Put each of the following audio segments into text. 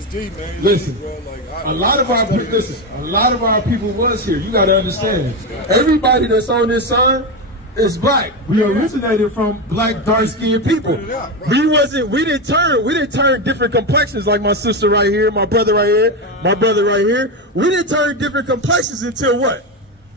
It's deep, man. It's Listen, deep, bro. Like, a lot of our people was here. You got to understand. Everybody that's on this sign is black. We originated from black, dark-skinned people. We didn't turn different complexions like my sister right here, my brother right here, my brother right here. We didn't turn different complexions until what?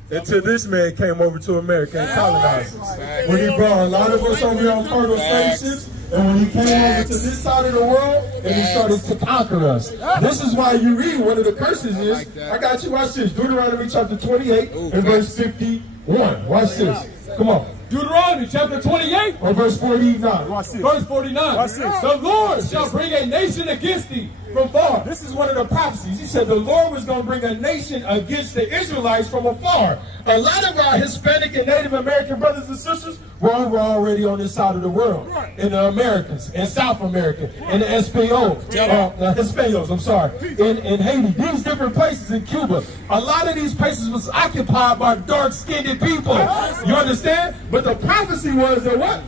Until this man came over to America and colonized us. When he brought a lot of us over here on cargo slave ships, and when he came over to this side of the world, and he started to conquer us. This is why you read one of the curses is, I got you, watch this, Deuteronomy chapter 28 and verse 51. Watch this. Come on. Deuteronomy chapter 28 or verse 49. Watch this. Verse 49. Watch this. The Lord shall bring a nation against thee from far. This is one of the prophecies. He said the Lord was going to bring a nation against the Israelites from afar. A lot of our Hispanic and Native American brothers and sisters were over already on this side of the world. In the Americas, in South America, in the Hispanos, I'm sorry, in Haiti, these different places in Cuba. A lot of these places was occupied by dark-skinned people. You understand? But the prophecy was that what?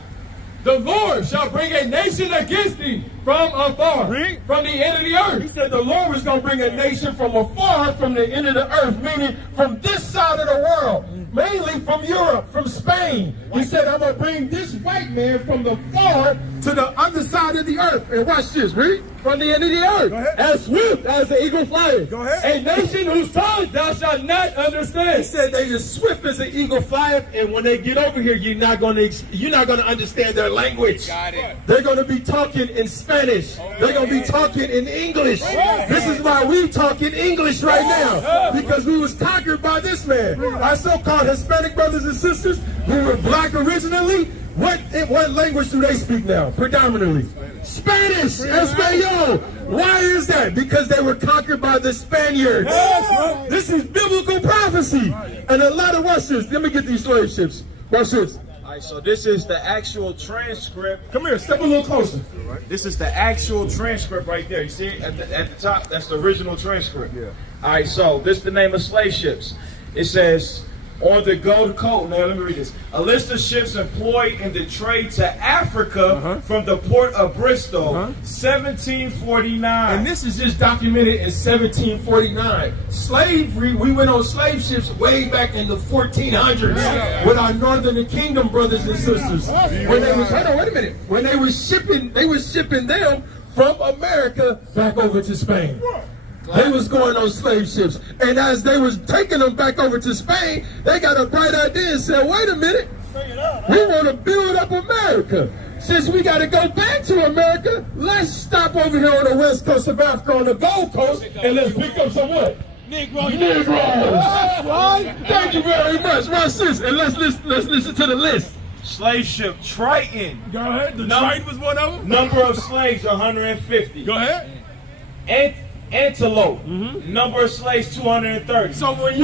The Lord shall bring a nation against thee from afar, from the end of the earth. He said the Lord was going to bring a nation from afar, from the end of the earth, meaning from this side of the world, mainly from Europe, from Spain. He said, I'm going to bring this white man from the far to the other side of the earth. And watch this, read. From the end of the earth, as swift as the eagle flying. Go ahead. A nation whose tongue thou shalt not understand. He said they are swift as an eagle flyeth, and when they get over here, you're not going to understand their language. Got it. They're going to be talking in Spanish. They're going to be talking in English. This is why we talk in English right now, because we was conquered by this man. Our so-called Hispanic brothers and sisters who were black originally, what language do they speak now? Predominantly Spanish, Espanol. Why is that? Because they were conquered by the Spaniards. This is biblical prophecy. And a lot of, watch this. Let me get these slave ships. Watch this. All right, so this is the actual transcript. Come here, step a little closer. This is the actual transcript right there. You see it at the top? That's the original transcript. Yeah. All right, so this is the name of slave ships. It says, on the Gold Coast, now let me read this. A list of ships employed in the trade to Africa from the port of Bristol, 1749. And this is just documented in 1749. Slavery, we went on slave ships way back in the 1400s with our Northern Kingdom brothers and sisters. When they was, hold on, wait a minute. When they were shipping them from America back over to Spain. They was going on slave ships. And as they was taking them back over to Spain, they got a bright idea and said, wait a minute, we want to build up America. Since we got to go back to America, let's stop over here on the west coast of Africa on the Gold Coast and let's pick up some what? Negroes. Thank you very much. Watch this. And let's listen to the list. Slave ship Triton. Go ahead. The Triton was one of them. Number of slaves, 150. Go ahead. Antelope. Number of slaves, 230. So when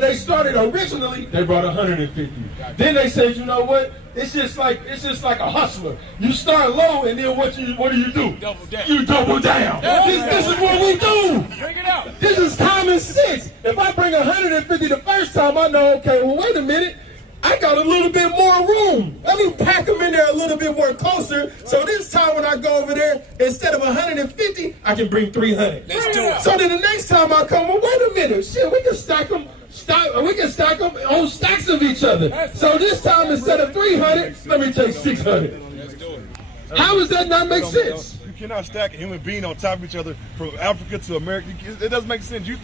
they started originally, they brought 150. Then they said, you know what? It's just like a hustler. You start low, and then what do you do? Double down. You double down. This is what we do. Bring it out. This is common sense. If I bring 150 the first time, I know, okay, well, wait a minute. I got a little bit more room. Let me pack them in there a little bit more closer. So this time when I go over there, instead of 150, I can bring 300. Let's do it. So then the next time I come, well, wait a minute. Shit, we can stack them on stacks of each other. So this time, instead of 300, let me take 600. Let's do it. How does that not make sense? You cannot stack a human being on top of each other from Africa to America. It doesn't make sense. Do you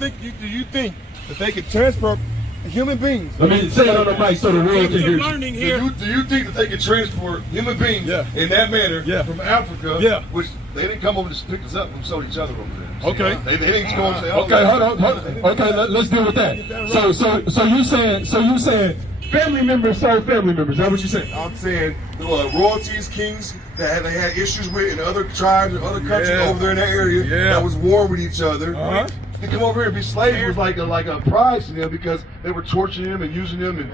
think that they could transport human beings? Let me say it on the mic so the world can hear you. Learning here. Do you think that they could transport human beings in that manner from Africa, which they didn't come over to pick us up and sold each other over there? Okay. They didn't come over and say, Okay, hold on. Okay, let's deal with that. So you saying family members sold family members? Is that what you saying? I'm saying royalties, kings that they had issues with in other tribes and other countries over there in that area that was war with each other. to come over here and be slaves was like a prize to them because they were torturing them and using them and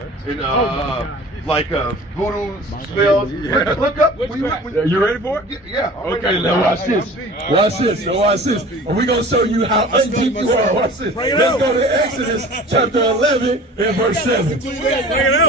voodoo spells. Look up. You ready for it? Yeah. Okay, now watch this. Watch this. So watch this. And we're going to show you how undeep you are. Watch this. Let's go to Exodus chapter 11 and verse 7.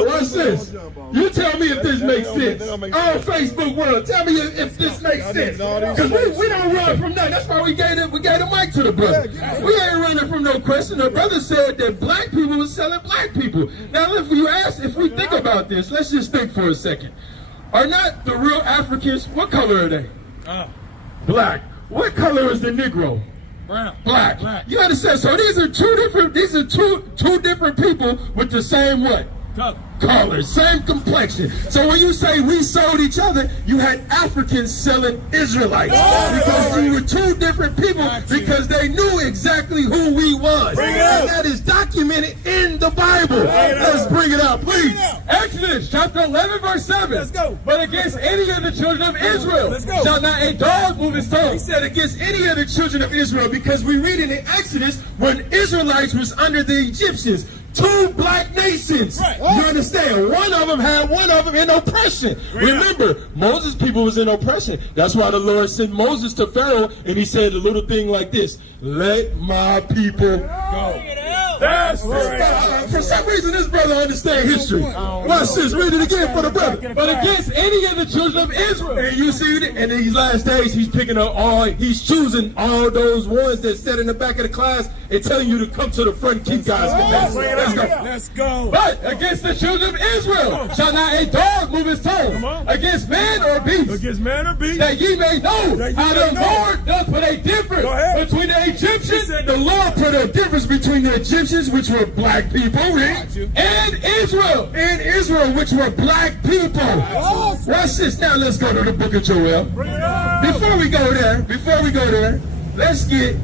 Watch this. You tell me if this makes sense. On Facebook world, tell me if this makes sense. Because we don't run from nothing. That's why we gave the mic to the brother. We ain't running from no question. The brother said that black people was selling black people. Now, if we think about this, let's just think for a second. Are not the real Africans, what color are they? Black. What color is the Negro? Brown. Black. You understand? So these are two different people with the same what? Color, same complexion. So when you say we sold each other, you had Africans selling Israelites because we were two different people because they knew exactly who we was. And that is documented in the Bible. Let's bring it out, please. Exodus chapter 11 verse 7. Let's go. But against any of the children of Israel shall not a dog move his tongue. He said against any of the children of Israel because we read it in Exodus when Israelites was under the Egyptians. Two black nations. You understand? One of them had one of them in oppression. Remember, Moses' people was in oppression. That's why the Lord sent Moses to Pharaoh and he said a little thing like this: let my people go. That's right. For some reason, this brother understands history. Watch this. Read it again for the brother. But against any of the children of Israel. And you see it in these last days, he's picking up he's choosing all those ones that sat in the back of the class and telling you to come to the front and keep guys. Let's go. But against the children of Israel shall not a dog move his tongue. Against man or beast. That ye may know how the Lord doth put a difference between the Egyptians. The Lord put a difference between the Egyptians, which were black people, and Israel. which were black people. Watch this. Now let's go to the book of Joel. Before we go there, let's get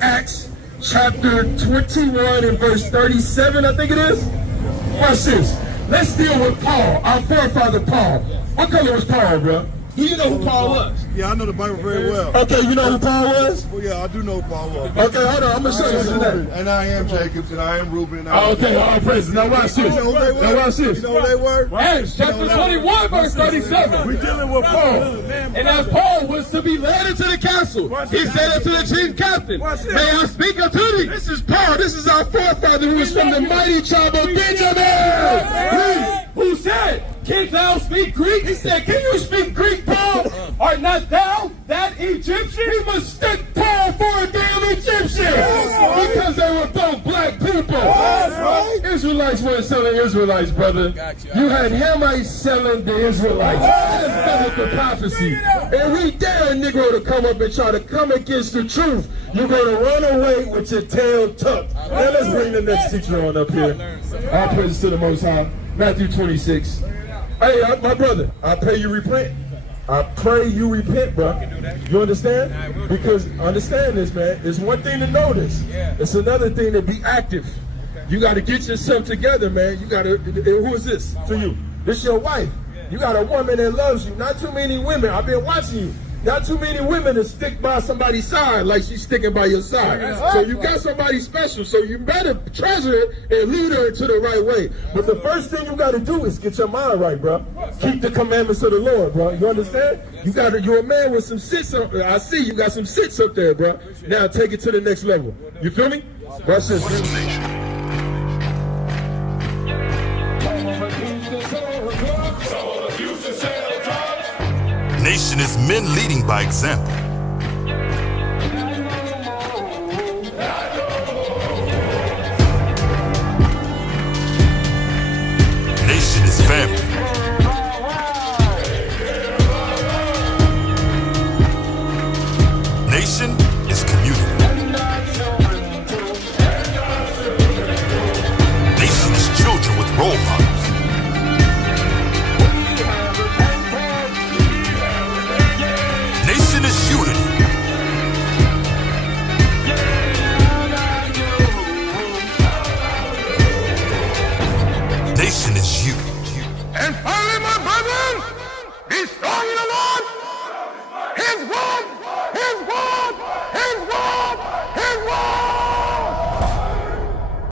Acts chapter 21 and verse 37, I think it is. Watch this. Let's deal with Paul, our forefather Paul. What color was Paul, bro? Do you know who Paul was? Yeah, I know the Bible very well. Okay, you know who Paul was? Well, yeah, I do know who Paul was. Okay, hold on. I'm going to show you something. And I am Jacobs, and I am Reuben. Okay, all praises. Now watch this. You know who they were? Acts chapter 21 verse 37. We're dealing with Paul. And as Paul was to be led into the castle, he said unto the chief captain, may I speak unto thee? This is Paul. This is our forefather who was from the mighty tribe of Benjamin. Who said, canst thou speak Greek? He said, can you speak Greek, Paul? Art not thou that Egyptian? He mistook Paul for a damn Egyptian because they were both black people. Israelites weren't selling Israelites, brother. You had Hamites selling the Israelites. That's biblical prophecy. And we dare a Negro to come up and try to come against the truth. You're going to run away with your tail tucked. Now let's bring the next teacher on up here. All praises to the Most High. Matthew 26. Hey, my brother, I pray you repent. I pray you repent, bro. You understand? Because understand this, man. It's one thing to know this. It's another thing to be active. You got to get yourself together, man. You got to. Who is this to you? This your wife. You got a woman that loves you. Not too many women. I've been watching you. Not too many women to stick by somebody's side like she's sticking by your side. So you got somebody special. So you better treasure it and lead her to the right way. But the first thing you got to do is get your mind right, bro. Keep the commandments of the Lord, bro. You understand? You're a man with some sits up. I see you got some sits up there, bro. Now take it to the next level. You feel me? Watch this. Nation is men leading by example. Nation is family. Nation is community. Nation is children with role models. Nation is unity. Nation is you. And finally, my brother, be strong in the Lord.